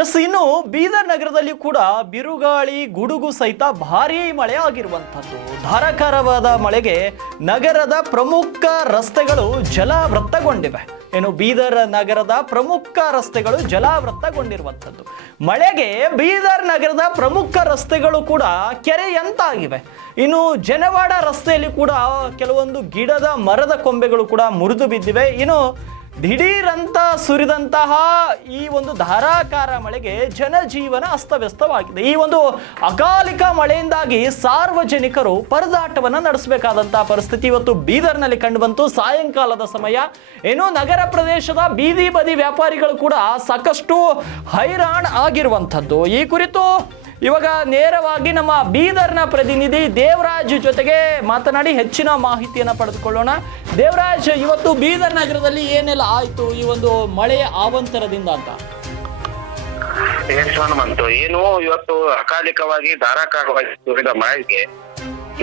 S, ಇನ್ನು ಬೀದರ್ ನಗರದಲ್ಲಿ ಕೂಡ ಬಿರುಗಾಳಿ, ಗುಡುಗು ಸಹಿತ ಭಾರೀ ಮಳೆ ಆಗಿರುವಂಥದ್ದು. ಧಾರಾಕಾರವಾದ ಮಳೆಗೆ ನಗರದ ಪ್ರಮುಖ ರಸ್ತೆಗಳು ಜಲಾವೃತ್ತಗೊಂಡಿವೆ. ಏನು ಬೀದರ್ ನಗರದ ಪ್ರಮುಖ ರಸ್ತೆಗಳು ಜಲಾವೃತ್ತಗೊಂಡಿರುವಂಥದ್ದು. ಮಳೆಗೆ ಬೀದರ್ ನಗರದ ಪ್ರಮುಖ ರಸ್ತೆಗಳು ಕೂಡ ಕೆರೆಯಂತಾಗಿವೆ. ಇನ್ನು ಜನವಾಡ ರಸ್ತೆಯಲ್ಲಿ ಕೂಡ ಕೆಲವೊಂದು ಗಿಡದ ಮರದ ಕೊಂಬೆಗಳು ಕೂಡ ಮುರಿದು ಬಿದ್ದಿವೆ. ಇನ್ನು ದಿಢೀರಂತ ಸುರಿದಂತಹ ಈ ಒಂದು ಧಾರಾಕಾರ ಮಳೆಗೆ ಜನಜೀವನ ಅಸ್ತವ್ಯಸ್ತವಾಗಿದೆ. ಈ ಒಂದು ಅಕಾಲಿಕ ಮಳೆಯಿಂದಾಗಿ ಸಾರ್ವಜನಿಕರು ಪರದಾಟವನ್ನು ನಡೆಸಬೇಕಾದಂತಹ ಪರಿಸ್ಥಿತಿ ಇವತ್ತು ಬೀದರ್ನಲ್ಲಿ ಕಂಡುಬಂತು. ಸಾಯಂಕಾಲದ ಸಮಯ. ಏನು ನಗರ ಪ್ರದೇಶದ ಬೀದಿ ಬದಿ ವ್ಯಾಪಾರಿಗಳು ಕೂಡ ಸಾಕಷ್ಟು ಹೈರಾಣ್ ಆಗಿರುವಂಥದ್ದು. ಈ ಕುರಿತು ಇವಾಗ ನೇರವಾಗಿ ನಮ್ಮ ಬೀದರ್ನ ಪ್ರತಿನಿಧಿ ದೇವರಾಜ್ ಜೊತೆಗೆ ಮಾತನಾಡಿ ಹೆಚ್ಚಿನ ಮಾಹಿತಿಯನ್ನ ಪಡೆದುಕೊಳ್ಳೋಣ. ದೇವರಾಜ್, ಇವತ್ತು ಬೀದರ್ ನಗರದಲ್ಲಿ ಏನೆಲ್ಲ ಆಯ್ತು ಈ ಒಂದು ಮಳೆಯ ಆವಂತರದಿಂದ ಅಂತ? ಮಂತು ಏನು ಇವತ್ತು ಅಕಾಲಿಕವಾಗಿ ಧಾರಾಕಾರವಾಗಿ ಸುರಿದ ಮಳೆಗೆ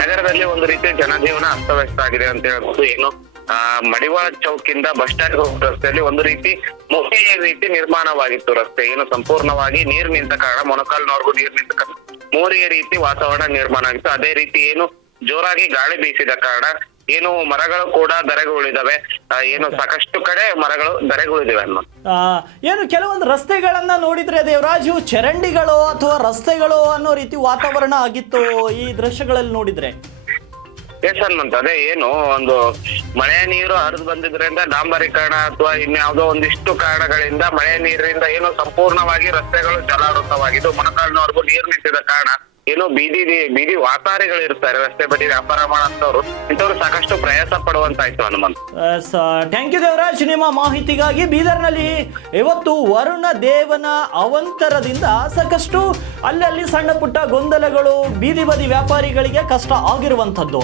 ನಗರದಲ್ಲಿ ಒಂದು ರೀತಿ ಜನಜೀವನ ಅಸ್ತವ್ಯಸ್ತ ಆಗಿದೆ ಅಂತ ಹೇಳ್ಬೋದು. ಏನು ಆ, ಮಡಿವಾಳ ಚೌಕಿಂದ ಬಸ್ ಸ್ಟ್ಯಾಂಡ್ ಹೋಗುವ ರಸ್ತೆಯಲ್ಲಿ ಒಂದು ರೀತಿ ಮೋಟಿ ರೀತಿ ನಿರ್ಮಾಣವಾಗಿತ್ತು ರಸ್ತೆ. ಏನು ಸಂಪೂರ್ಣವಾಗಿ ನೀರ್ ನಿಂತ ಕಾರಣ ಮೊಣಕಾಲ್ನವರೆಗೂ ನೀರ್ ನಿಂತ ಕಾರಣ ಮೋರಿಯ ರೀತಿ ವಾತಾವರಣ ನಿರ್ಮಾಣ ಆಗಿತ್ತು. ಅದೇ ರೀತಿ ಏನು ಜೋರಾಗಿ ಗಾಳಿ ಬೀಸಿದ ಕಾರಣ ಏನು ಮರಗಳು ಕೂಡ ಧರೆಗುಳಿದಾವೆ ಏನು ಸಾಕಷ್ಟು ಕಡೆ ಮರಗಳು ಧರೆಗುಳಿದಿವೆ ಅನ್ನೋ. ಏನು ಕೆಲವೊಂದು ರಸ್ತೆಗಳನ್ನ ನೋಡಿದ್ರೆ ದೇವರಾಜು ಚರಂಡಿಗಳು ಅಥವಾ ರಸ್ತೆಗಳು ಅನ್ನೋ ರೀತಿ ವಾತಾವರಣ ಆಗಿತ್ತು ಈ ದೃಶ್ಯಗಳಲ್ಲಿ ನೋಡಿದ್ರೆ? ಎಸ್ ಹನುಮಂತ ಅದೇ ಏನು, ಒಂದು ಮಳೆ ನೀರು ಹರಿದು ಬಂದಿದ್ರಿಂದ ಡಾಂಬರೀಕರಣ ಅಥವಾ ಇನ್ಯಾವುದೋ ಒಂದಿಷ್ಟು ಕಾರಣಗಳಿಂದ ಮಳೆ ನೀರಿನಿಂದ ಏನು ಸಂಪೂರ್ಣವಾಗಿ ರಸ್ತೆಗಳು ಜಲಾವೃತವಾಗಿದ್ದು, ಮೊಣಕಾಲಿನವರೆಗೂ ನೀರು ನಿಂತಿದ ಕಾರಣ ಏನು ಬೀದಿ ಬೀದಿ ವ್ಯಾಪಾರಿಗಳು ಇರ್ತಾರೆ ರಸ್ತೆ ಬದಿ ವ್ಯಾಪಾರ ಮಾಡೋಂಥವ್ರು ಇಂಥವ್ರು ಸಾಕಷ್ಟು ಪ್ರಯಾಸ ಪಡುವಂತಾಯ್ತು ಹನುಮಂತ್. Thank you Devaraj. ನಿಮ್ಮ ಮಾಹಿತಿಗಾಗಿ ಬೀದರ್ನಲ್ಲಿ ಇವತ್ತು ವರುಣ ದೇವನ ಅವಂತರದಿಂದ ಸಾಕಷ್ಟು ಅಲ್ಲಲ್ಲಿ ಸಣ್ಣ ಪುಟ್ಟ ಗೊಂದಲಗಳು, ಬೀದಿ ಬದಿ ವ್ಯಾಪಾರಿಗಳಿಗೆ ಕಷ್ಟ ಆಗಿರುವಂಥದ್ದು.